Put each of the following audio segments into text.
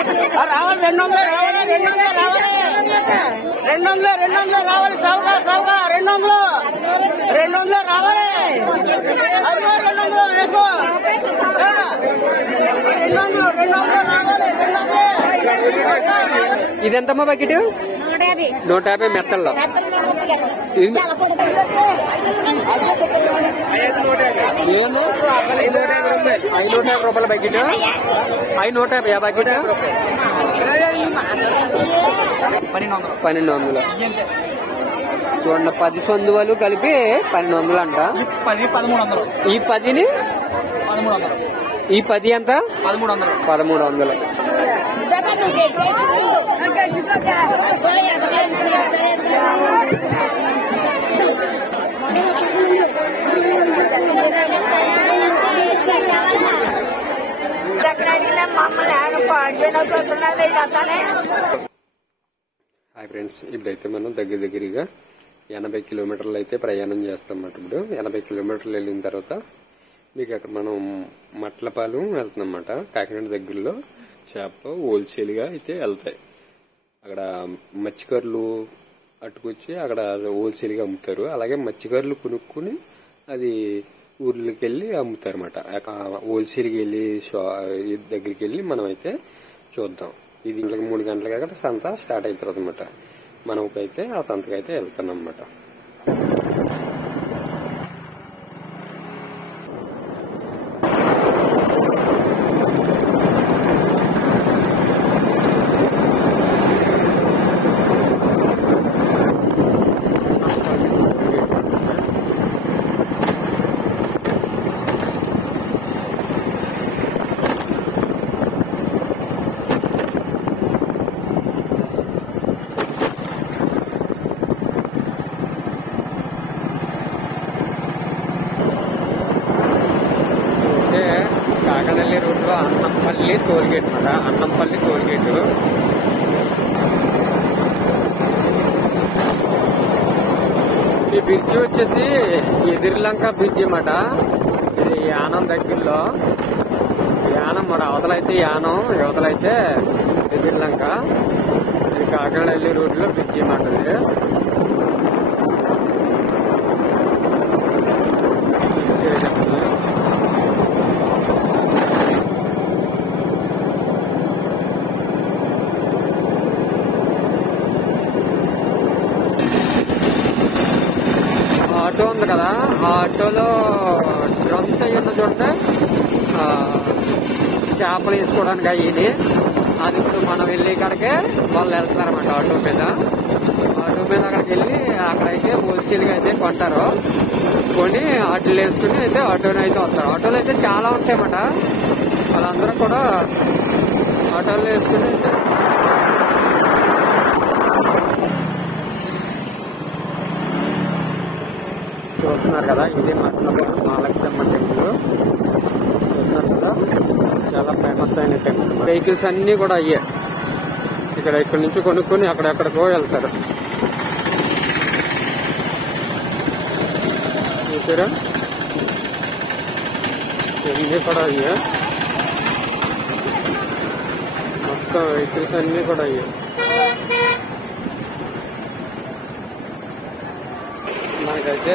రావాలి 200 రావాలి 200 రావాలి 200 రావాలి సౌగా 200 రావాలి 200 వేసుకో 200 రావాలి ఇదెంతమ్మా బకెట్ 150 మెత్తల్లో 550 రూపాయల బకెట్ 550 బకెట్ 1200 చూడండి 10 సందువలు కలిపి 1200 అంట. 1300 ఈ 10ని 1300 ఈ 10 ఎంత 1300. హాయ్ ఫ్రెండ్స్, ఇప్పుడైతే మనం దగ్గరగా 80 కిలోమీటర్లు అయితే ప్రయాణం చేస్తామన్నమాట. ఇప్పుడు 80 కిలోమీటర్లు వెళ్ళిన తర్వాత మీకు అక్కడ మనం మట్లపాలెం వెళ్తున్నాం అన్నమాట. కాకినాడ దగ్గరలో చేపలు హోల్సేల్ గా అయితే వెళ్తాయి. అక్కడ మత్స్యకారులు అట్టుకొచ్చి అక్కడ హోల్సేల్ గా అమ్ముతారు. అలాగే మత్స్యకారులు కొనుక్కుని అది ఊర్లోకి వెళ్ళి అమ్ముతారు అన్నమాట. హోల్సేల్కి వెళ్ళి దగ్గరికి వెళ్ళి మనం అయితే చూద్దాం. ఇది ఇంట్లోకి 3 గంటలకి అక్కడ సంత స్టార్ట్ అయిపోతుంది అనమాట. మనకైతే ఆ సంతకైతే వెళ్తున్నాం అన్నమాట. కాకడల్లి రోడ్ లో అన్నంపల్లి టోల్గేట్ అన్నమాట. అన్నంపల్లి టోల్గేట్ ఈ బ్రిడ్జ్ వచ్చేసి ఎదిరిలంక బ్రిడ్జ్ అన్నమాట. ఇది యానం దగ్గరలో యానం మరి అవతలైతే యానం, యువతలైతే ఎదిరిలంక. ఇది కాకడల్లి రోడ్ లో బ్రిడ్జ్ అన్నమాట. ఆటో ఉంది కదా, ఆ ఆటోలో డ్రమ్స్ అయ్యి ఉన్న చోట చేపలు వేసుకోవడానికి అయ్యింది. అది ఇప్పుడు మనం వెళ్ళి కాడికే వాళ్ళు వెళ్తున్నారన్నమాట. ఆటో మీద అక్కడికి వెళ్ళి అక్కడైతే హోల్సేల్ గా అయితే కొంటారు. కొని ఆటోలు వేసుకుని అయితే ఆటోని అయితే వస్తారు. ఆటోలు అయితే చాలా ఉంటాయన్నమాట. వాళ్ళందరూ కూడా ఆటోలు వేసుకుని అయితే చూస్తున్నారు కదా. ఇది మట్లపాలెం మహాలక్ష్మమ్మ టెంపుల్ చూస్తున్నారు కదా. చాలా ఫేమస్ అయిన టెంపుల్. వెహికల్స్ అన్ని కూడా అయ్యే ఇక్కడి నుంచి కొనుక్కొని అక్కడెక్కడికో వెళ్తారు. చూసారా, ఇవన్నీ కూడా అయ్యే. మొత్తం వెహికల్స్ అన్ని కూడా అయ్యే. మనకైతే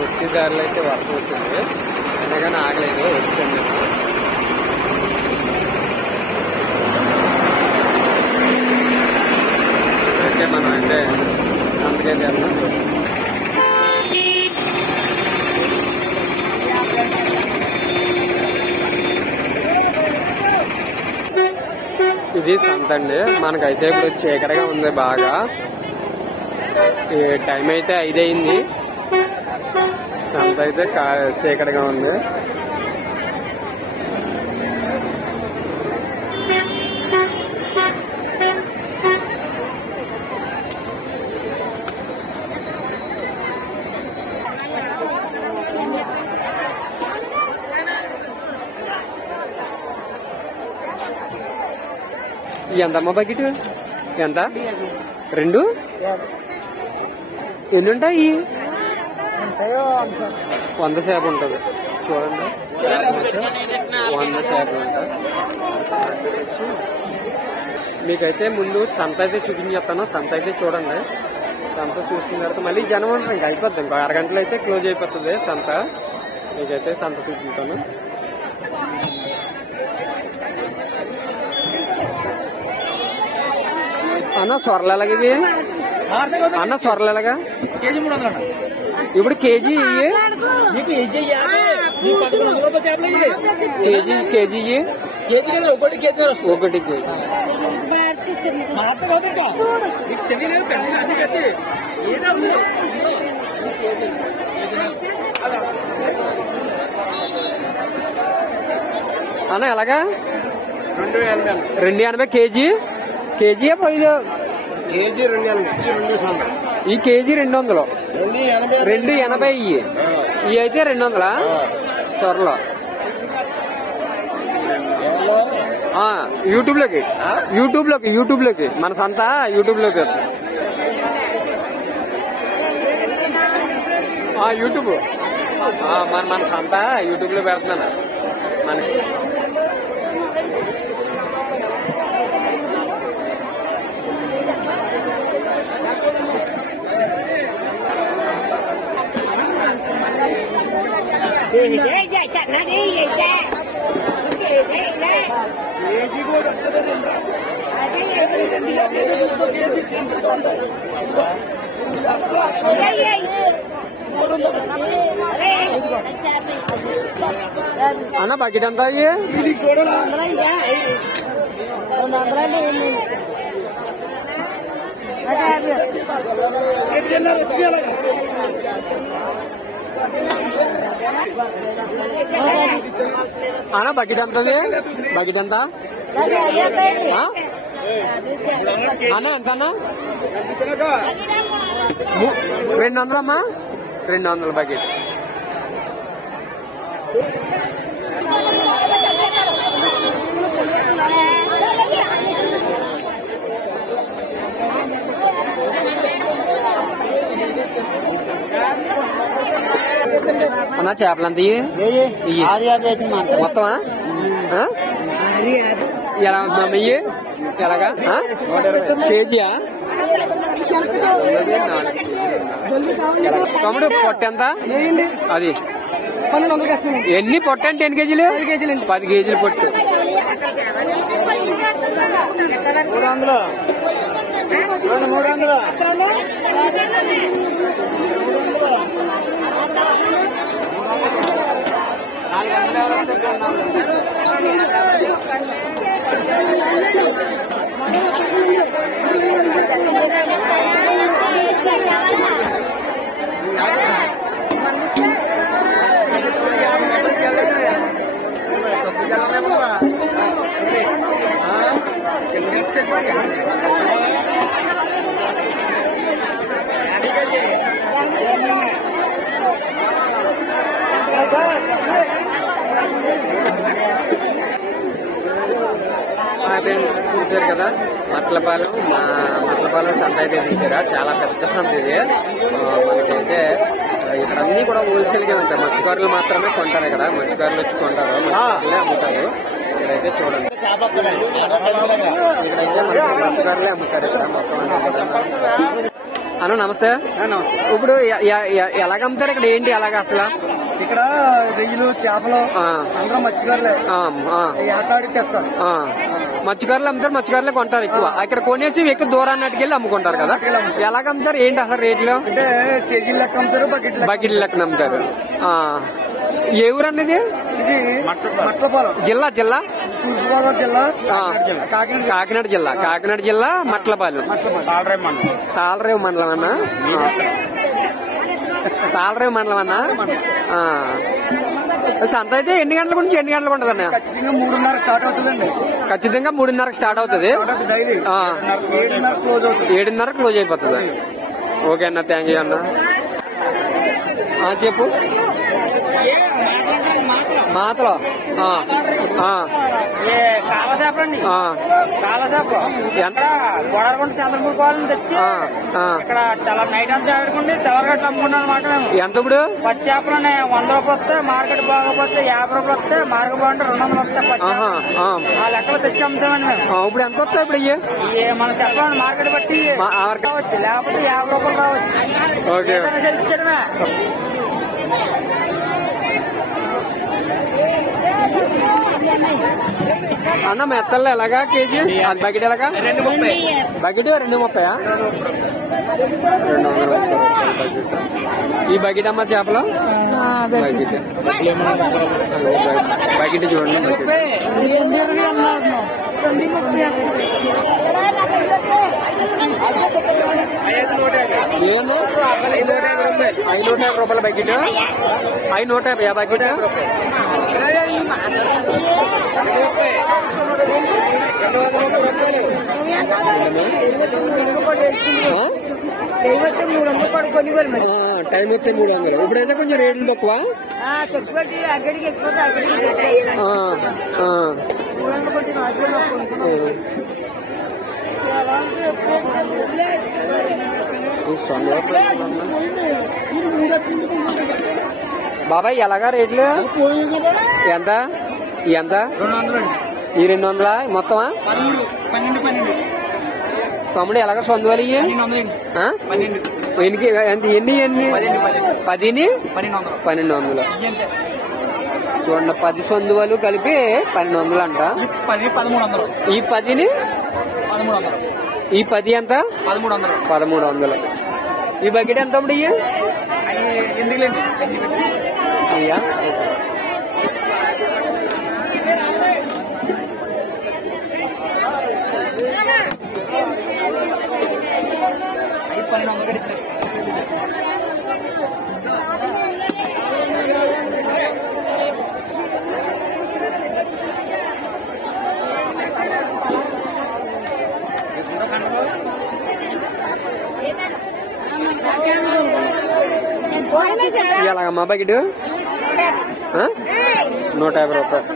వచ్చే దారిలో అయితే వర్షం వచ్చింది, అయినా కానీ ఆగలేదు, వచ్చింది. అయితే మనం అయితే అందుకైతే వెళ్తాం. ఇది సంత అండి. మనకైతే ఇప్పుడు చీకటిగా ఉంది బాగా. టైం అయితే 5 అయింది. సంత అయితే చీకటిగా ఉంది. ఎంతమ్మా బకెట్? ఎంత? 2? ఎన్ని ఉంటాయి? 100 చేప ఉంటుంది. చూడండి, 100 చేపలు ఉంటాయి. మీకైతే ముందు సంత అయితే చూపించేస్తాను. సంత అయితే చూడండి. సంత చూసిన తర్వాత మళ్ళీ జనం ఉంటారు. ఇంకా అయిపోద్ది. ఇంకో అరగంటలో అయితే క్లోజ్ అయిపోతుంది సంత. మీకైతే సంత చూపించాను. అన్న సొరలు ఎలాగ ఇవి? అన్న సొరలు ఎలాగా? కేజీ 300. ఇప్పుడు కేజీ కేజీ కేజీ ఒకటి కేజీ ఒకటి కేజీ. అన్న ఎలాగా? 280 కేజీ. కేజీయే పోయిలో కేజీ 280. ఈ కేజీ 200. 280 ఇవి అయితే 200 త్వరలో. యూట్యూబ్ లోకి మన సంత యూట్యూబ్ లోకి యూట్యూబ్ మన సంత యూట్యూబ్ లో పెడుతున్నాను మనకి. అన్న బకెట్ ఎంత? అన్న బకెట్ ఎంతది? బకెట్ ఎంత అన్న? ఎంత అన్న? 200 అమ్మా. 200 బకెట్. అన్న చేపలు ఎంత? మొత్తమా? ఎలా ఉంటున్నాం ఇవి? ఎలాగా కేజీయా? తమ్ముడు పొట్ట ఎంత? అది ఎన్ని పొట్ట అంటే ఎన్ని కేజీలు? 10 కేజీలు పొట్టు. 300. చూసారు కదా మట్లపాలెం సంత అయితే చూసారా? చాలా పెద్ద సంత ఇది. మనకైతే ఇక్కడ అన్ని కూడా హోల్సేల్ గా ఉంటాయి. మత్స్యకారులు మాత్రమే కొంటారు. ఇక్కడ మత్స్యకారులు వచ్చి కొంటారు, మత్స్యకారులే అమ్ముతారు. ఇక్కడైతే చూడండి, ఇక్కడైతే మత్స్యకారులే అమ్ముతారు. ఇక్కడ మొత్తం అన్న నమస్తే. ఇప్పుడు ఎలాగ అమ్ముతారు ఇక్కడ? ఏంటి ఎలాగ అసలు? ఇక్కడ రొయ్యలు చేపలు అందరూ మత్స్యకారులే తెస్తారు. మత్స్యకారులు అమ్ముతారు, మత్స్యకారులే కొంటారు ఎక్కువ. ఇక్కడ కొనేసి ఎక్కువ దూరాన్నిటికి వెళ్ళి అమ్ముకుంటారు కదా. ఎలాగ అమ్ముతారు? ఏంటి అసలు రేట్లు? అంటే కేజీల లెక్క అమ్ముతారు, బకెట్ లెక్కన అమ్ముతారు. ఏ ఊరు అన్నది? ఇది మట్లపాలెం జిల్లా తూర్పుగోదావరి జిల్లా, కాకినాడ జిల్లా మట్లపాలెం. తాళరేవు మండలం అన్న. తాళరేవు మండలం అన్న. సంత అయితే ఎన్ని గంటల నుంచి ఎన్ని గంటలకు ఉంటుంది అన్న? ఖచ్చితంగా 3:30 స్టార్ట్ అవుతుందండి. ఖచ్చితంగా 3:30 స్టార్ట్ అవుతుంది. 7:30 క్లోజ్ అయిపోతుంది. ఓకే అన్న, థ్యాంక్ యూ అన్న. చెప్పు. మాతలో కాలసేప అండి. కాలసేప ఎక్కడ గొడవకుండా చంద్రపూర్ కావాలని తెచ్చి ఇక్కడ నైట్ అంతా ఆడుకుంటే తెల్లగట్లు అమ్ముకున్నాను అనమాట. ఎంత ఇప్పుడు పచ్చి చేపలు 100 రూపాయలు వస్తాయి, మార్కెట్ బాగోపోతే 50 రూపాయలు వస్తాయి, మార్కెట్ బాగుంటే 200 వస్తాయి. పచ్చి ఆ లెక్కలు తెచ్చి అమ్ముతామండి మేము. ఇప్పుడు ఎంత వస్తాయి ఇప్పుడు మనం చెప్పండి మార్కెట్ బట్టి కావచ్చు, లేకపోతే 50 రూపాయలు కావచ్చు. చెల్లించడమే. అన్న మెత్తల్లో ఎలాగా కేజీ? అది బకెట్ ఎలాగా? 230. బకెట్ 230. 200 బకెట్. ఈ బకెట్ అమ్మ చేపలు బకెట్ బకెట్ చూడండి. ఏమో 550 రూపాయల బకెట్. 550 బకెట్. టైం వస్తే 300. ఇప్పుడైతే కొంచెం రేట్లు తక్కువ. బాబాయ్ ఎలాగా రేట్లు? ఎంత ఎంత? ఈ 200 మొత్తమా? తమ్ముడు ఎలాగ సొందువాలి? ఎన్ని ఎన్ని 10ని 1200. చూడండి 10 సొందువలు కలిపి 1200 అంట. ఈ 10ని ఈ 10 ఎంత? 1300. ఈ బకెట్ ఎంత తమ్ముడు? అయ్యా ఎలాగమ్మా బకెట్? 150 రూపాయలు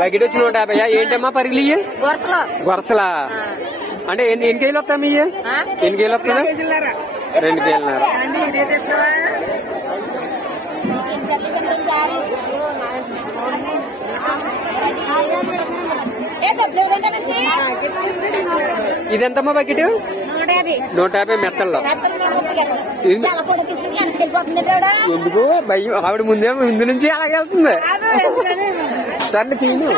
బకెట్ వచ్చి 150. ఏంటమ్మా పరిగిలి? వరుసలా అంటే ఎన్ని కేజీలు వస్తాయి? ఎన్ని కేజీలు వస్తుందా? 2 కేజీలున్నర. ఇదెంతమ్మా బకెట్? 150 మెత్తల్లో. ఎందుకు ఆవిడ ముందు నుంచి అలాగే వెళ్తుంది. సరే తీను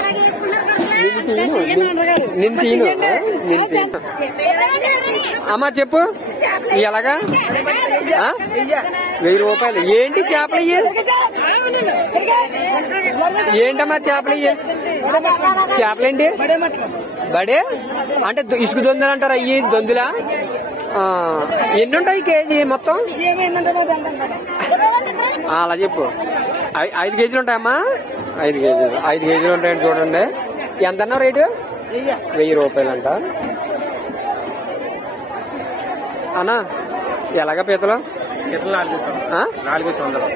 నేను తీను. అమ్మా చెప్పు ఎలాగా? 1000 రూపాయలు. ఏంటి చేపలు ఏంటమ్మా చేపలు? చేపలేంటి? బడే అంటే ఇసుక దొందలు అంటారు. అయ్యి దొందులా? ఎన్ని ఉంటాయి కేజీ మొత్తం? అలా చెప్పు. 5 కేజీలు ఉంటాయమ్మా? 5 కేజీలు. 5 కేజీలు ఉంటాయండి. చూడండి ఎంత అన్నా రేటు? 1000 రూపాయలు అంట. అన్నా ఎలాగా పీతలు?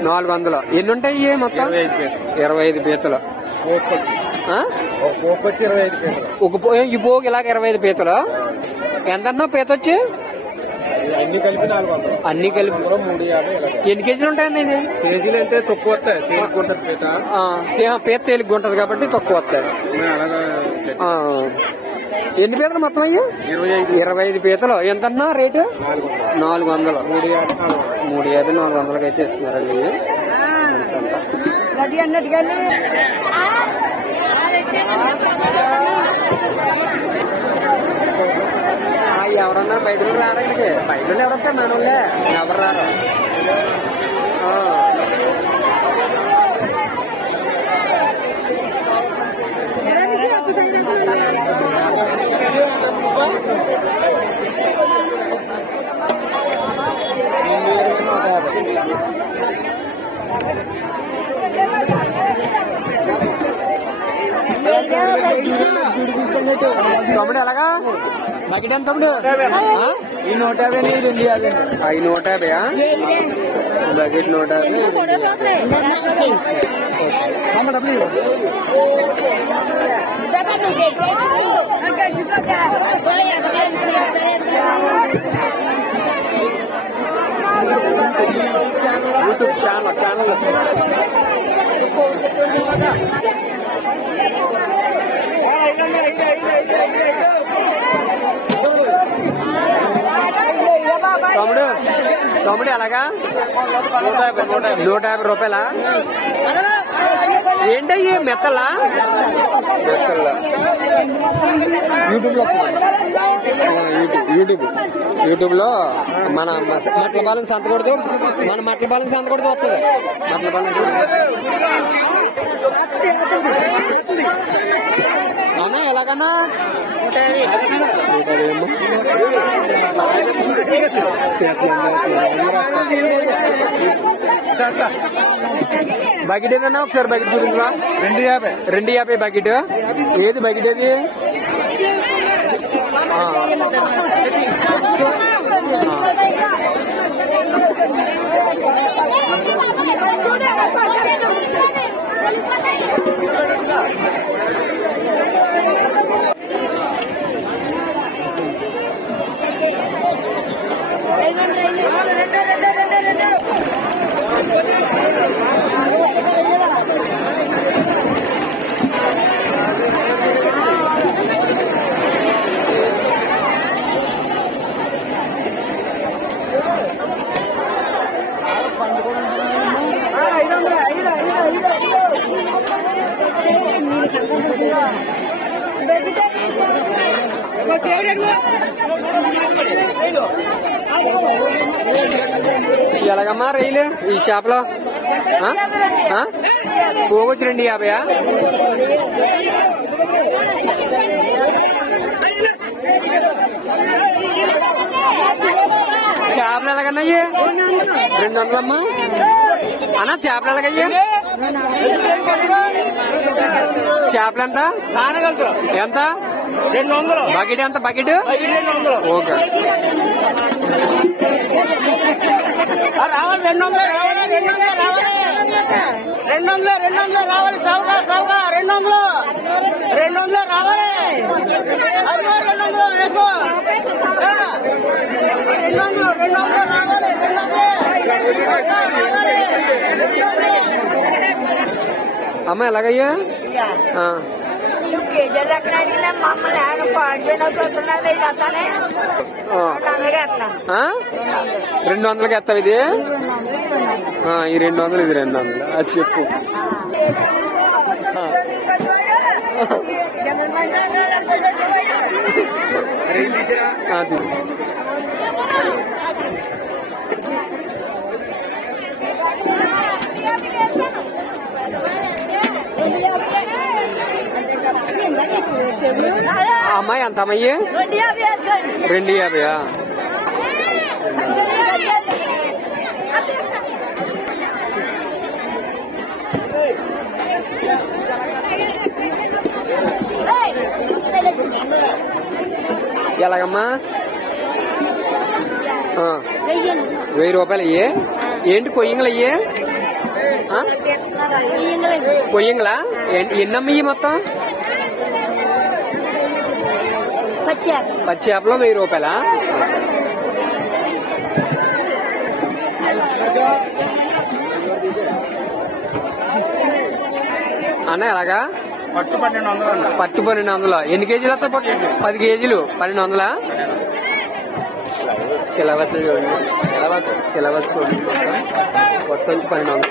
400. ఎన్ని ఉంటాయి మొత్తం? 25 పీతలు. ఈ పోగు ఇలాగ 25 పీతలు. ఎంతన్నా పీత వచ్చి? అన్ని కలిపి 400. అన్ని కలిపి 350. ఎన్ని కేజీలు ఉంటాయండి? ఇది కేజీలు అంటే తక్కువ వస్తాయి. పీత తేలిగ్గా ఉంటది కాబట్టి తక్కువ వస్తాయి. ఎన్ని పీతలు మొత్తం అయ్యి? 25 పీతలు. ఎంతన్నా రేటు? 400. 350 400 అయితే ఇస్తున్నారండి. ఎవరన్నా బయట రారండి. బయట ఎవరు వస్తారు? మన వాళ్ళే. ఎవరు రారు. తమ్ముడు ఎలాగా బకెట్ ఎంత తమ్ముడు? 150. 150. బకెట్ 150. అమ్మ డబ్బులు ఇవ్వు. యూట్యూబ్ ఛానల్ తమ్ముడు ఎలాగా 150 రూపాయలా? ఏంటయ్యి మెత్తలా? యూట్యూబ్ లో మన మట్ల బాలం సంత కొడుతూ వస్తుంది మట్ల బాలం అవునా? ఎలాగన్నా బకెట్ ఏదన్నా ఒకసారి బకెట్ చూపించరా? 250 బకెట్. ఏది బకెట్ ఏది? ఎలాగమ్మా రైలు ఈ షాప్ లో? పోగొచ్చి 250. చేపలు ఎలాగన్నాయి? 200 అమ్మా. అన్నా చేపలు ఎలాగయ్యా? చేపలు ఎంత? ఎంత? 200. బకెట్ ఎంత? Bucket okay. రావాలి 200 రావాలి. సౌగా 200 రావాలి. 200 రావాలి. అమ్మ ఎలాగయ్యా? కేజీలు ఎక్కడ అడిగినా మమ్మల్ని ఆయన పాడు చూస్తున్నారు. 200కి ఎత్తావు ఇది? ఈ 200 ఇది 200. అది చెప్పు. అది అమ్మాయి ఎంత అమ్మాయి? 250. ఎలాగమ్మా? 1000 రూపాయలు అయ్యే. ఏంటి కొయ్యంగులు అయ్యే? కొయ్యంగులా? ఎన్నమ్మయ్యి మొత్తం? పచ్చి చేపలో 1000 రూపాయలా? అన్న ఎలాగా? పట్టు 1200. పట్టు 1200. ఎన్ని కేజీలు వస్తాయి? 10 కేజీలు 1200. సిలబస్ చూడండి. సిలబస్ చూడండి. కొత్త వచ్చి 1200.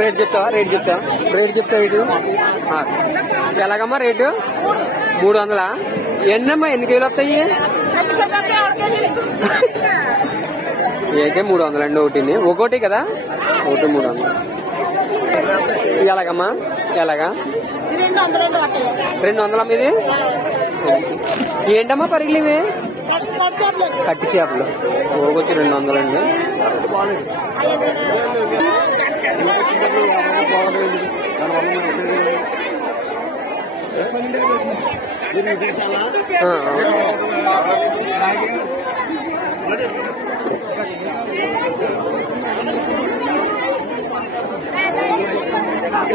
రేట్ చెప్తా ఇది ఎలాగమ్మా రేటు? 300. ఎన్నమ్మా? ఎన్ని కేజీలు వస్తాయి? అయితే 300 అండి ఒకటిని. ఒకటి కదా, ఒకటి 300. ఎలాగమ్మా? ఎలాగా? 200 ఇది. ఏంటమ్మా పరిగిలి ఇవి? కట్టి చేపలు. ఒకటి 200 అండి.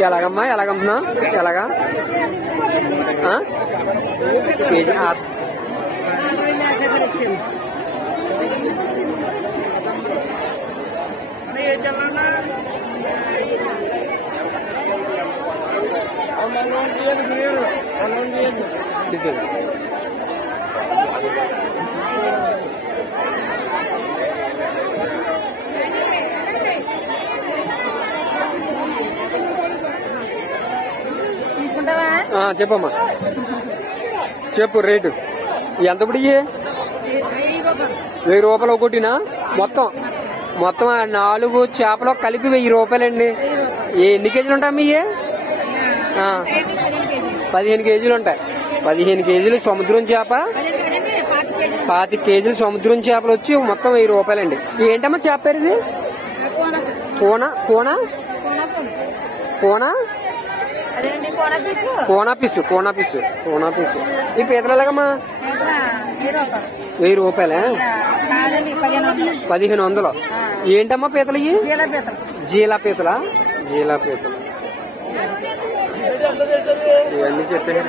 ఎలాగమ్మా? ఎలాగమ్మా? ఎలాగా? కేజీ చెప్పమ్మా, చెప్పు రేటు ఎంత? ఇప్పుడు 1000 రూపాయలు ఒకటినా? మొత్తం 4 చేపలు కలిపి 1000 రూపాయలండి. ఎన్ని కేజీలు ఉంటాయమ్మా? 15 కేజీలు ఉంటాయి. 15 కేజీలు సముద్రం చేప, 25 కేజీలు సముద్రం చేపలు వచ్చి మొత్తం 1000 రూపాయలండి. ఏంటమ్మా చేప పేరు ఇది? Kona? Kona? Kona? Kona fish. Kona fish. Kona fish. ఈ పీతలు ఎలాగమ్మా? 1000 రూపాయలే. 1500. ఏంటమ్మా పీతలు ఇవి? జీలా పీతలా? జీలా పీతలు. ఇవన్నీ చెప్పారు.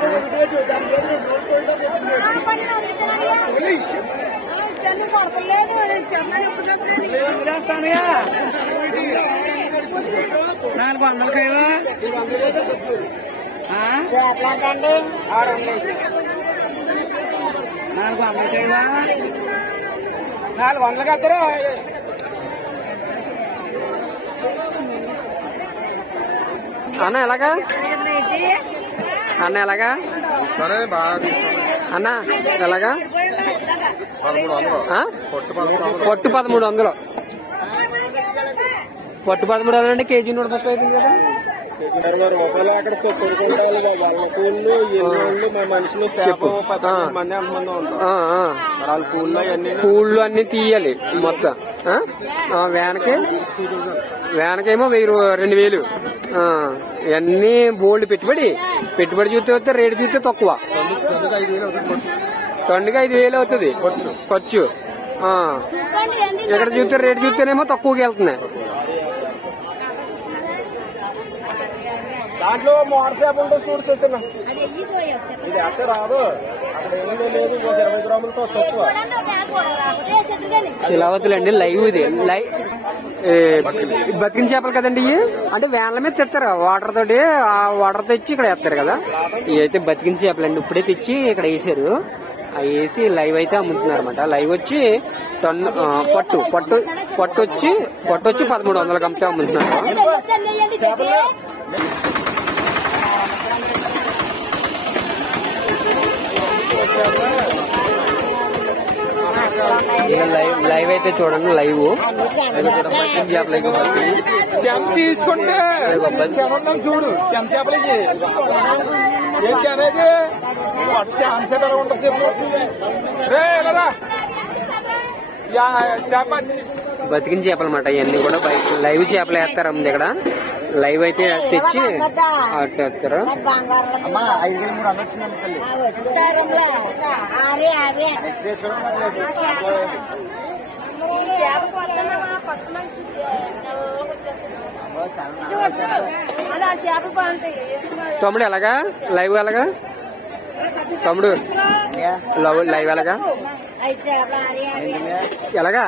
అన్న ఎలాగా? అన్న ఎలాగా? అన్న ఎలాగా? పొట్టు 1300. పొట్టు 1300 అంటే కేజీ 130 అవుతుంది కదా. కూళ్ళు అన్ని తీయాలి మొత్తం. వ్యాన్కేమో 2000. ఇవన్నీ బోల్డ్ పెట్టుబడి చూస్తే రేటు చూస్తే తక్కువ. టన్నుకి 5000 అవుతుంది ఖర్చు. ఇక్కడ చూస్తే రేటు చూస్తేనేమో తక్కువకి వెళ్తున్నాయి. దాంట్లో మోటార్ చేప ఉంటే చూడు చూస్తున్నా. ఇది అట్టే రాదు. అక్కడ ఏమీ లేదు. 20 గ్రాములతో తక్కువ. శిలావతులండి. లైవ్ ఇది. బతికిన చేపలు కదండి ఇవి. అంటే వ్యాన్ల మీద తెస్తారు వాటర్ తోటి. ఆ వాటర్ తెచ్చి ఇక్కడ వేస్తారు కదా. ఇవి అయితే బతికిన చేపలండి. ఇప్పుడే తెచ్చి ఇక్కడ వేసారు. అవి వేసి లైవ్ అయితే అమ్ముతున్నారు అనమాట. లైవ్ వచ్చి టన్ను పట్టు 1300 అమ్మితే అమ్ముతున్నారు. లైవ్ అయితే చూడండి. లైవ్ తీసుకుంటే చూడు చేపలకి బతికిన చేపలు అన్నమాట. ఇవన్నీ కూడా లైవ్ చేపలు వేస్తారు అమ్మ ఇక్కడ. లైవ్ అయితే తెచ్చి అట్టు వేస్తారు. తమ్ముడు ఎలాగా? లైవ్ ఎలాగా తమ్ముడు? లైవ్ ఎలాగా? ఎలాగా?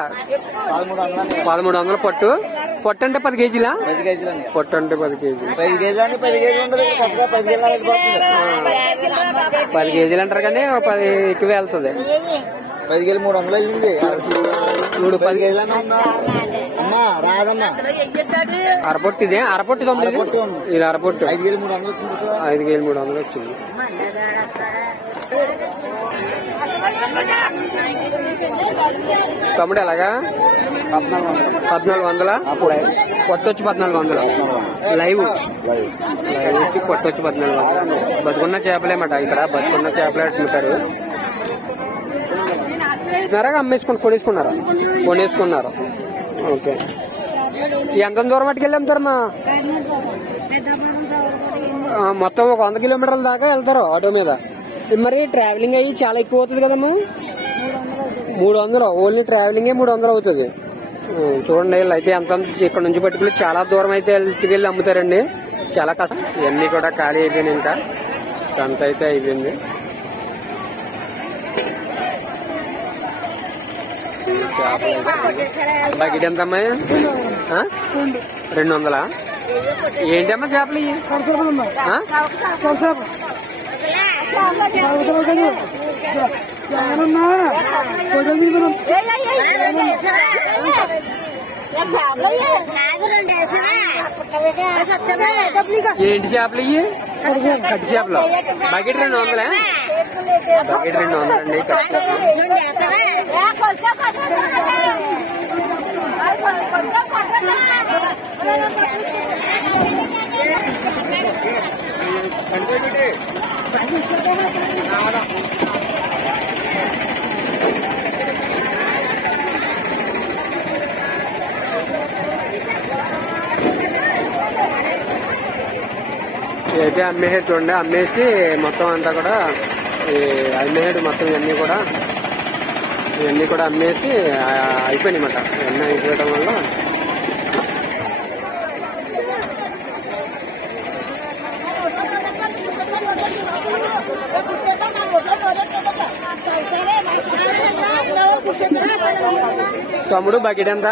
1300 పట్టు. పొట్టు అంటే 10 కేజీలా? పొట్టు అంటే 10 కేజీలు. 10 కేజీలు అంటారు కానీ 10 ఎక్కువ వెళ్తుంది. 10 కేజీలు 300 అయింది. చూడు 10 కేజీలన్నా ఉందా అమ్మా? రాదమ్మా. అరపొట్టు ఇదే అరపొట్టు 9 ఇది అరపొట్టు 5,300 వచ్చింది సార్. 5,300 వచ్చింది. తమ్ముడు ఎలాగా 1400 కొట్టొచ్చి 1400 లైవ్ వచ్చి కొట్టొచ్చి 1400. బతుకున్న చేపలేమాట ఇక్కడ, బతుకున్న చేపలే అట్టుకుంటారు. కొనేసుకున్నారు. ఓకే. ఎంత దూరం పట్టుకెళ్ళి అమ్ముతారమ్మా? మొత్తం ఒక 100 కిలోమీటర్ల దాకా వెళ్తారు ఆటో మీద. మరి ట్రావెలింగ్ అయ్యి చాలా ఎక్కువ అవుతుంది కదమ్మా? 300 ఓన్లీ ట్రావెలింగే 300 అవుతుంది. చూడండి అయితే ఎంత ఇక్కడ నుంచి పట్టుకుని చాలా దూరం అయితే వెళ్ళి అమ్ముతారండి. చాలా కష్టం. ఇవన్నీ కూడా ఖాళీ అయిపోయినాయి. ఇంకా సంత అయితే అయిపోయింది. బకెట్ ఎంతమ్మా? 200. ఏంటమ్మా చేపలు ఇవి? ఏంటి చేపలు ఇవి? కట్టి చేపలు. బకెట్ 200. బకెట్ 200 అండి. అయితే అమ్మేసాడు చూడండి. అమ్మేసి మొత్తం అంతా కూడా అమ్మేసాడు. మొత్తం ఇవన్నీ కూడా అమ్మేసి అయిపోయినాయి అన్నమాట. ఇవన్నీ అయిపోయడం వల్ల తమ్ముడు బకెట్ ఎంత?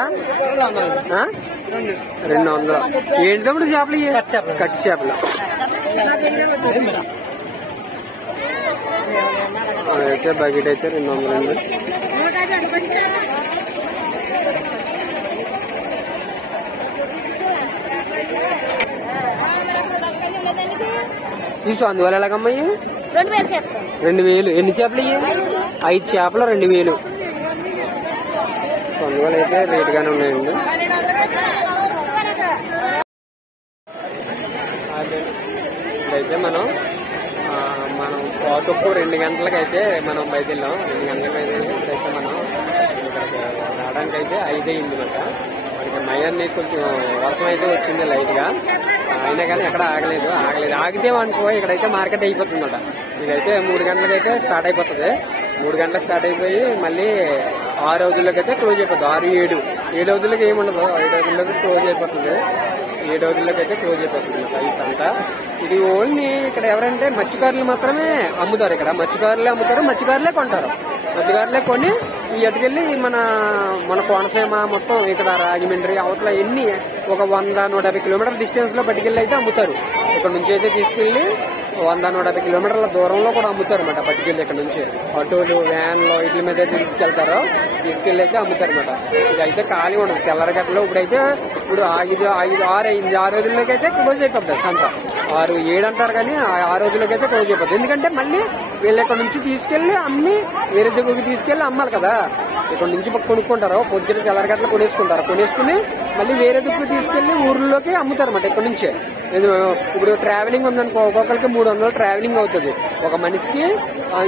200. ఏంటి తమ్ముడు చేపలు? కట్టి చేపలు. అయితే బకెట్ అయితే 200 అండి. ఈ అందువల్ల ఎలాగమ్మాయి? 2000. ఎన్ని చేపలు ఇవి? 5 చేపలు 2000. అందువల్ల అయితే రేట్ గానే ఉన్నాయండి. అయితే మనం పాతొప్పు 2 గంటలకు అయితే మనం బయలుదేరాం. 2 గంటలకు అయితే ఇప్పుడైతే మనం ఇక్కడికి రావడానికి అయితే 5 అయింది మాట. మనకి మయాన్ని కొంచెం వర్షం అయితే వచ్చింది లైట్ గా. అయినా కానీ ఎక్కడ ఆగలేదు. ఆగితే అనుకో ఇక్కడైతే మార్కెట్ అయిపోతుంది అన్నమాట. ఇదైతే 3 గంటలకైతే స్టార్ట్ అయిపోతుంది. 3 గంటలకు స్టార్ట్ అయిపోయి మళ్ళీ 6 రోజుల్లోకి అయితే క్లోజ్ అయిపోతుంది. 6, 7 రోజులకి ఏముండదు. 5 రోజుల్లోకి క్లోజ్ అయిపోతుంది. 7 రోజుల్లోకి అయితే క్లోజ్ అయిపోతుంది అన్నమాట ఈ సంత. ఇది ఓన్లీ ఇక్కడ ఎవరంటే మత్స్యకారులు మాత్రమే అమ్ముతారు. ఇక్కడ మత్స్యకారులే అమ్ముతారు, మత్స్యకారులే కొంటారు. మత్స్యకారులే కొని ఈ అటుకెళ్ళి మన కోనసీమ మొత్తం ఇక్కడ రాజమండ్రి అవతల ఎన్ని ఒక 100-150 కిలోమీటర్ల డిస్టెన్స్ లో పట్టుకెళ్ళి అయితే అమ్ముతారు. ఇక్కడ నుంచి అయితే తీసుకెళ్లి 100-150 కిలోమీటర్ల దూరంలో కూడా అమ్ముతారు అన్నమాట. పట్టుకెళ్ళి ఇక్కడ నుంచి ఆటోలు, వ్యాన్లు వీటి మీద అయితే తీసుకెళ్లి అయితే అమ్ముతారు అన్నమాట. ఇదైతే ఖాళీ ఉండదు. తెల్లరగట్టలో ఇప్పుడైతే 6 అయింది. 6 రోజుల్లోకి అయితే క్లోజ్ అయిపోతుంది సంత. 6, 7 అంటారు కానీ 6 రోజుల్లోకి అయితే క్లోజ్ అయిపోతుంది. ఎందుకంటే మళ్ళీ వీళ్ళు ఇక్కడ నుంచి తీసుకెళ్లి అమ్మి వేరే దగ్గరికి తీసుకెళ్లి అమ్మాలి కదా. ఇక్కడ నుంచి కొనుక్కుంటారు. పొద్దున తెల్లరగట్టలు కొనేసుకుని మళ్ళీ వేరే దగ్గర తీసుకెళ్లి ఊర్లోకి అమ్ముతారు అన్నమాట. ఇక్కడ నుంచే ఇప్పుడు ట్రావెలింగ్ ఉందనుకో ఒక్కొక్కరికి 300 ట్రావెలింగ్ అవుతుంది. ఒక మనిషికి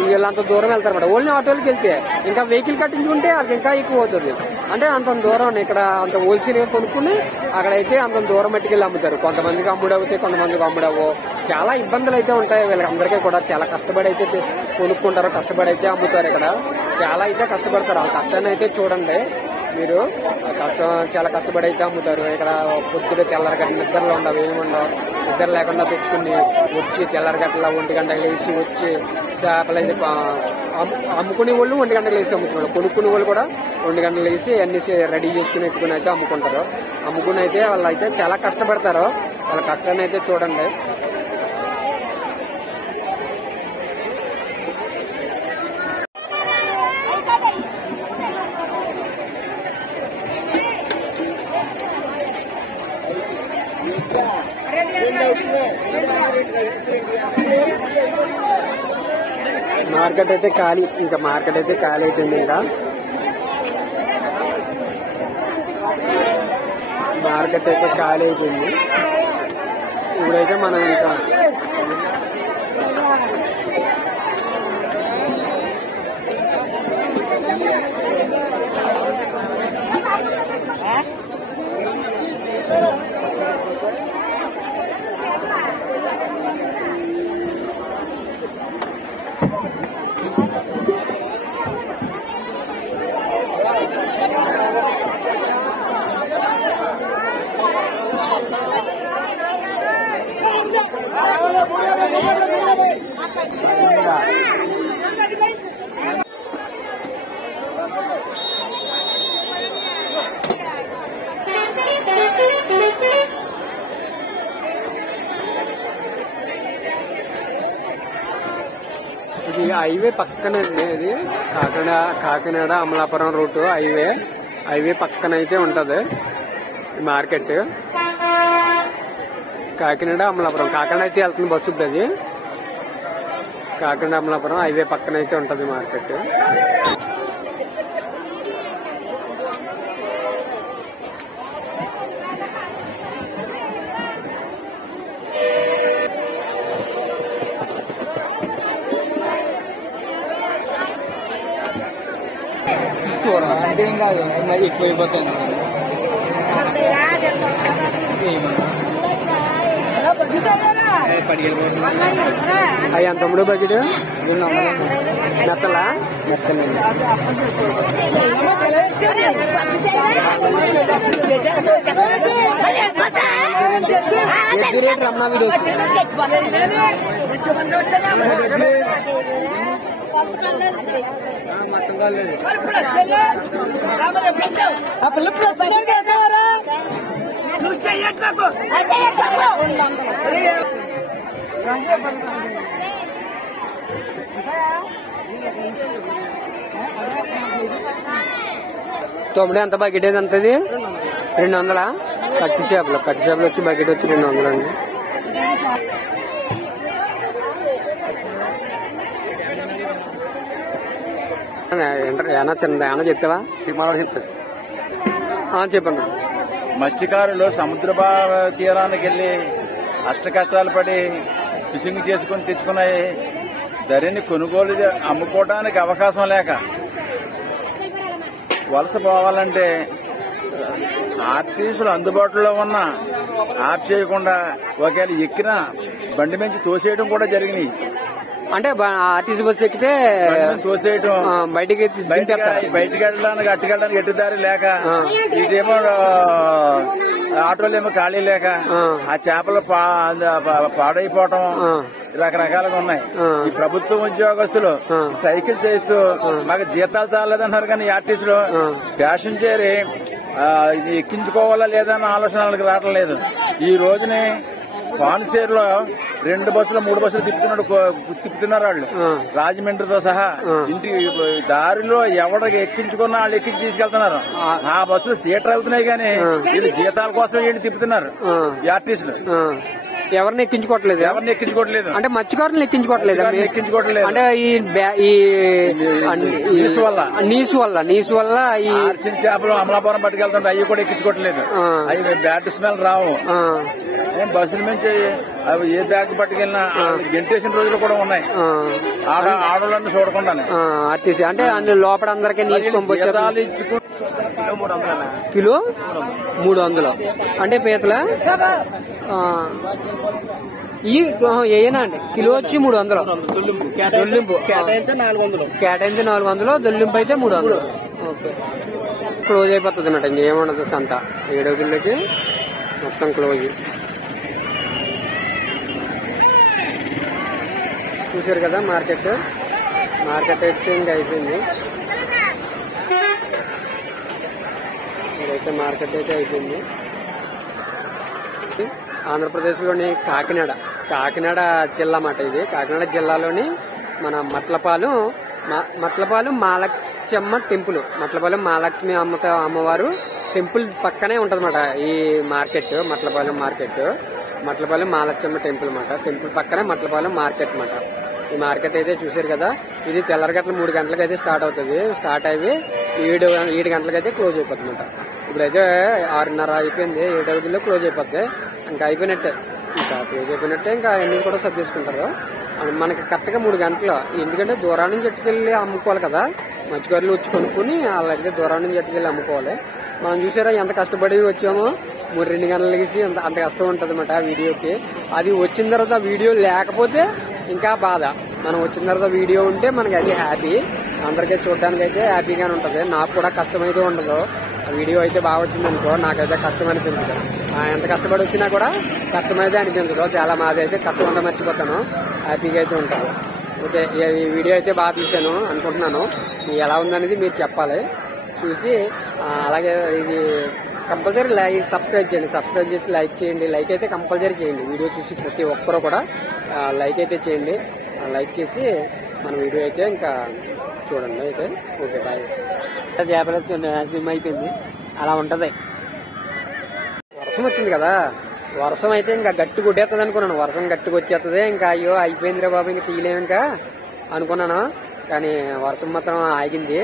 వీళ్ళంత దూరం వెళ్తారన్నమాట. ఓన్లీ ఆటోలకి వెళ్తే ఇంకా వెహికల్ కట్టించుకుంటే అది ఇంకా ఎక్కువ అవుతుంది. అంటే అంత దూరం ఇక్కడ అంత హోల్సేల్ కొనుక్కుని అక్కడైతే అంత దూరం మట్టుకెళ్ళి అమ్ముతారు. కొంతమందికి అమ్ముడవుతాయి, కొంతమందికి అమ్ముడవు. చాలా ఇబ్బందులు అయితే ఉంటాయి. వీళ్ళందరికీ కూడా చాలా కష్టపడి అయితే కొనుక్కుంటారు, కష్టపడి అయితే అమ్ముతారు. ఇక్కడ చాలా అయితే కష్టపడతారు. ఆ కష్టాన్ని అయితే చూడండి మీరు. చాలా కష్టపడి అయితే అమ్ముతారు. ఇక్కడ పొద్దున తెల్లరగట్ట నిద్రలో ఉండవు, ఏముండవు. నిద్ర లేకుండా తెచ్చుకుని వచ్చి తెల్లరగట్టల 1 గంటకు లేచి వచ్చి చేపలు అయితే అమ్ముకునే వాళ్ళు 1 గంటకు లేచి అమ్ముకున్నారు. కొనుక్కునే వాళ్ళు కూడా 2 గంటలు లేచి అన్ని రెడీ చేసుకుని ఎత్తుకుని అయితే అమ్ముకుంటారు. అమ్ముకుని అయితే వాళ్ళు అయితే చాలా కష్టపడతారు. వాళ్ళ కష్టాన్ని అయితే చూడండి. మార్కెట్ అయితే ఖాళీ, ఇంకా మార్కెట్ అయితే ఖాళీ అయిపోయింది. ఇంకా మార్కెట్ అయితే ఖాళీ అయిపోయింది. ఇప్పుడైతే మనం ఇంకా ఇది హైవే పక్కన ఇది కాకినాడ అమలాపురం రూట్ హైవే పక్కన అయితే ఉంటది మార్కెట్. కాకినాడ అమలాపురం అయితే వెళ్తుంది బస్సు ఉంటుంది. కాకినాడ అమలాపురం హైవే పక్కన అయితే ఉంటది మార్కెట్. అంతేం కాదు, ఎక్కువ అయిపోతాయి. అయ్యా తమ్ముడు బకెట్ మెత్తలా రేట్ రమ్మా మీరు తొమ్మిది ఎంత బకెట్ ఏది అంతది 200. కట్టి చేపలు వచ్చి బకెట్ వచ్చి 200 అండి. ఏమన్నా చిన్నది ఏమన్నా చెప్తావా? చెప్పండి. మత్స్యకారులు సముద్ర తీరానికి వెళ్లి అష్ట కష్టాలు పడి ఫిషింగ్ చేసుకుని తెచ్చుకున్నాయి ధరని కొనుగోలు అమ్ముకోవడానికి అవకాశం లేక వలస పోవాలంటే ఆర్టీసీలు అందుబాటులో ఉన్న ఆప్ చేయకుండా ఒకవేళ ఎక్కిన బండి నుంచి తోసేయడం కూడా జరిగినాయి. అంటే ఆర్టీసీ బస్సు ఎక్కితే తోసేయడం, బయటికి వెళ్ళడానికి అట్టుకెళ్ళడానికి ఎట్టుదారి లేక, ఇదేమో ఆటోలేమో ఖాళీ లేక ఆ చేపలు పాడైపోవటం రకరకాలుగా ఉన్నాయి. ఈ ప్రభుత్వ ఉద్యోగస్తులు సైకిల్ చేస్తూ మాకు జీతాలు చాలేదంటున్నారు, కానీ ఆర్టీసీలో ఫ్యాషన్ చేరి ఎక్కించుకోవాలా లేదా అన్న ఆలోచన వాళ్ళకి రావటం లేదు. ఈ రోజుని పాలసేరులో 2 బస్సులు 3 బస్సులు తిప్పుతున్నారు వాళ్ళు, రాజమండ్రితో సహా. ఇంటి దారిలో ఎవరికి ఎక్కించుకున్నా వాళ్ళు ఎక్కించి తీసుకెళ్తున్నారు. ఆ బస్సులు సీట్లు అవుతున్నాయి, కానీ వీళ్ళు జీతాల కోసం ఏంటి తిప్పుతున్నారు ఈ ఆర్టీసీలు. ఎవరిని ఎక్కించుకోవట్లేదు అంటే మత్స్యకారులను ఎక్కించుకోవట్లేదు. అంటే ఈ నీసు వల్ల ఈ చేపలు అమలాపురం పట్టుకెళ్తుంటే అవి కూడా ఎక్కించుకోవట్లేదు. అవి బ్యాడ్ స్మెల్ రావు. బస్సుల నుంచి అవి ఏ బ్యాగ్ పట్టుకెళ్ళినా గెంటేసిన రోజులు కూడా ఉన్నాయి, ఆడవాళ్ళని చూడకుండానే. ఆర్టీసీ అంటే లోపల అందరికీ నీసు పంపించారు. కిలో 300 అంటే పీతల ఏనా అండి? కిలో వచ్చి 300. దొల్లింపు కేటాయించి 400, దొల్లింపు అయితే 300. ఓకే, క్లోజ్ అయిపోతుంది అన్నట్టు. ఇంకేముండదు సంత 7 కిలోకి మొత్తం క్లోజ్. చూసారు కదా మార్కెట్ అయితే ఇంకా అయిపోయింది. ఇదైతే మార్కెట్ అయితే అయిపోయింది. ఆంధ్రప్రదేశ్లోని కాకినాడ జిల్లా మాట ఇది. కాకినాడ జిల్లాలోని మన మట్లపాలెం మాలక్ష్మమ్మ టెంపుల్, మట్లపాలెం మాలక్ష్మి అమ్మవారు టెంపుల్ పక్కనే ఉంటదన్నమాట ఈ మార్కెట్. మట్లపాలెం మాలక్ష్మమ్మ టెంపుల్ మాట. టెంపుల్ పక్కనే మట్లపాలెం మార్కెట్ మాట. ఈ మార్కెట్ అయితే చూసారు కదా, ఇది తెల్లరగట్ల 3 గంటలకు అయితే స్టార్ట్ అవుతుంది. స్టార్ట్ అయ్యి 7 గంటలకు అయితే క్లోజ్ అయిపోతుంది అనమాట. ఇప్పుడైతే 6:30 అయిపోయింది, 7 అవుతుందో క్లోజ్ అయిపోతుంది. ఇంకా అయిపోయినట్టే, ఇంకా క్లోజ్ అయిపోయినట్టే. ఇంకా అన్ని కూడా సర్దేసుకుంటారు. మనకి కరెక్ట్ గా 3 గంటలు, ఎందుకంటే దూరం నుంచి ఎట్టుకెళ్ళి అమ్ముకోవాలి కదా, మత్స్యకారులు వచ్చి కొనుక్కుని అలాగే దూరం నుంచి ఎట్టుకెళ్ళి అమ్ముకోవాలి. మనం చూసారా ఎంత కష్టపడి వచ్చామో, 2 గంటలు లేసి అంత కష్టం ఉంటుంది అన్నమాట వీడియోకి. అది వచ్చిన తర్వాత వీడియో లేకపోతే ఇంకా బాధ. మనం వచ్చిన తర్వాత వీడియో ఉంటే మనకి అది హ్యాపీ, అందరికీ చూడడానికి అయితే హ్యాపీగానే ఉంటుంది. నాకు కూడా కష్టమైతే ఉండదు. వీడియో అయితే బాగా వచ్చింది అనుకో, నాకైతే కష్టం అనిపించదు. ఎంత కష్టపడి వచ్చినా కూడా కష్టమైతే అనిపించదు. చాలా మాది అయితే కష్టం అంతా మర్చిపోతాను, హ్యాపీగా అయితే ఉంటాను. ఓకే, ఈ వీడియో అయితే బాగా తీసాను అనుకుంటున్నాను. ఎలా ఉందనేది మీరు చెప్పాలి చూసి. అలాగే ఇది కంపల్సరీ సబ్స్క్రైబ్ చేయండి, సబ్స్క్రైబ్ చేసి లైక్ చేయండి. లైక్ అయితే కంపల్సరీ చేయండి. వీడియో చూసి ప్రతి ఒక్కరు కూడా లైక్ అయితే చేయండి. లైక్ చేసి మన వీడియో అయితే ఇంకా చూడండి. అయితే ఓకే, బాయ్. చేపల స్విమ్ అయిపోయింది, అలా ఉంటది. వర్షం వచ్చింది కదా, వర్షం అయితే ఇంకా గట్టి కొట్టేస్తుంది అనుకున్నాను. వర్షం గట్టిగా వచ్చేస్తుంది, ఇంకా అయ్యో అయిపోయిందిరా బాబు ఇంకా తీయలేము ఇంకా అనుకున్నాను. కానీ వర్షం మాత్రం ఆగింది.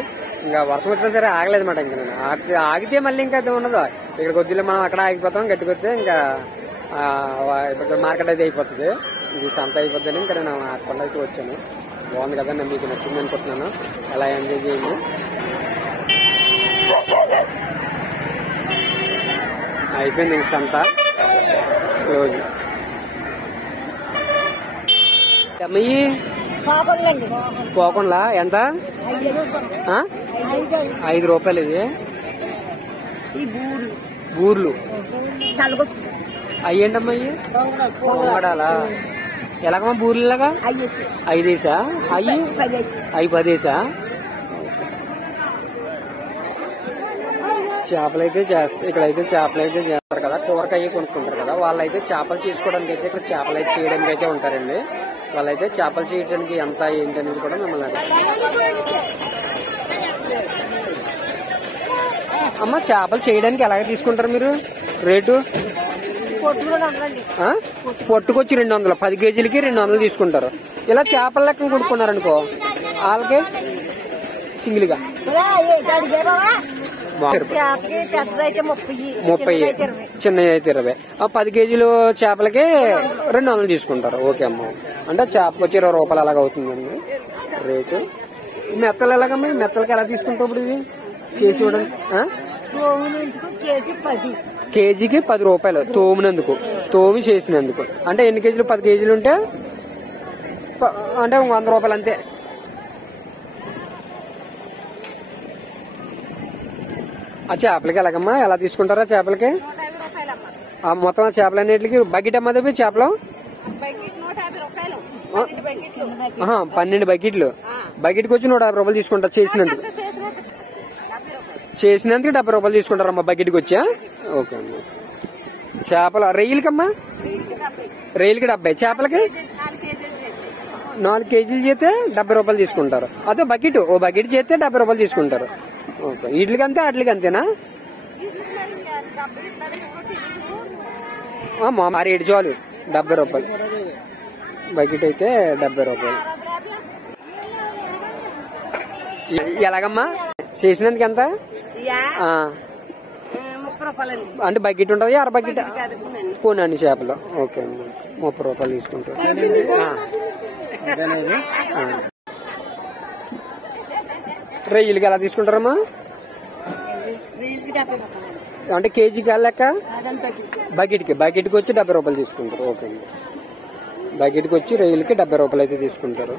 ఇంకా వర్షం వచ్చినా సరే ఆగలేదు అనమాట. ఇంకా నేను ఆగితే మళ్ళీ ఇంకా అది ఉండదు. ఇక్కడికి వద్దులే మనం అక్కడ ఆగిపోతాం, గట్టికి వస్తే ఇంకా మార్కెట్ అయితే అయిపోతుంది. ఇది సంత అయిపోద్దని ఇంకా నేను ఆటకుండా అయితే వచ్చాను. బాగుంది కదా, నేను మీకు నచ్చింది అనుకుంటున్నాను. ఎలా ఎంజాయ్ చేయండి. అయిపోయింది ఇంక సంత రోజు. అమ్మయ్యి పోకుండా ఎంత? 5 రూపాయలు. ఇది బూర్లు అయ్యేంటమ్మా? పొంగడాలా? ఎలాగమ్మా బూర్లు? ఇలాగా 5 వేసా? అవి 10 వేసా? చేపలు అయితే చేస్తారు ఇక్కడైతే, చేపలు అయితే చేస్తారు కదా, కూరకాయ కొనుక్కుంటారు కదా, వాళ్ళైతే చేపలు చేసుకోవడానికి అయితే ఇక్కడ చేపలు అయితే చేయడానికి అయితే ఉంటారండి. వాళ్ళైతే చేపలు చేయడానికి ఎంత ఏంటనేది కూడా మిమ్మల్ని అమ్మ, చేపలు చేయడానికి ఎలాగ తీసుకుంటారు మీరు రేటు? పొట్టుకొచ్చి 200, 10 కేజీలకి 200 తీసుకుంటారు. ఇలా చేపల లెక్కన కొనుక్కున్నారనుకో వాళ్ళకి సింగిల్ గా 30, చిన్నవి అయితే 20. 10 కేజీలు చేపలకి 200 తీసుకుంటారు. ఓకే అమ్మ, అంటే చేపకు వచ్చి 20 రూపాయలు అలాగ అవుతుందండి రేటు. మెత్తలు ఎలాగమ్మా? మెత్తలకి ఎలా తీసుకుంటాం ఇప్పుడు ఇవి చేసి ఇవ్వడం? కేజీకి 10 రూపాయలు తోమినందుకు, తోమి చేసినందుకు. అంటే ఎన్ని కేజీలు? 10 కేజీలు ఉంటే అంటే 100 రూపాయలు అంతే. ఆ చేపలకి ఎలాగమ్మా? ఎలా తీసుకుంటారా చేపలకి? మొత్తం చేపలన్నిటికి బకెట్ అమ్మది చేపలు 12 బకెట్లు. బకెట్కి వచ్చి 150 రూపాయలు తీసుకుంటారు చేసినందుకు. చేసినందుకు 70 రూపాయలు తీసుకుంటారమ్మా బకెట్కి వచ్చా. ఓకే అమ్మా. చేపలు రొయ్యలకమ్మా? రొయ్యలకి 70, చేపలకి 4 కేజీలు చేస్తే 70 రూపాయలు తీసుకుంటారు. అదే బకెట్, ఓ బకెట్ చేస్తే 70 రూపాయలు తీసుకుంటారు. ఓకే, వీటికి అంతే వాటికి అంతేనా? మా రేటు చాలు 70 రూపాయలు బకెట్ అయితే 70 రూపాయలు. ఎలాగమ్మా చేసినందుకు ఎంత? అంటే బకెట్ ఉంటుంది, అర బకెట్ పోనీ అన్ని చేపలు. ఓకే అమ్మా, 30 రూపాయలు తీసుకుంటారు. రొయ్యలకి ఎలా తీసుకుంటారమ్మా? అంటే కేజీకి లెక్క? బకెట్కి వచ్చి 70 రూపాయలు తీసుకుంటారు. ఓకే అండి, బకెట్కి వచ్చి రొయ్యలకి 70 రూపాయలు అయితే తీసుకుంటారు.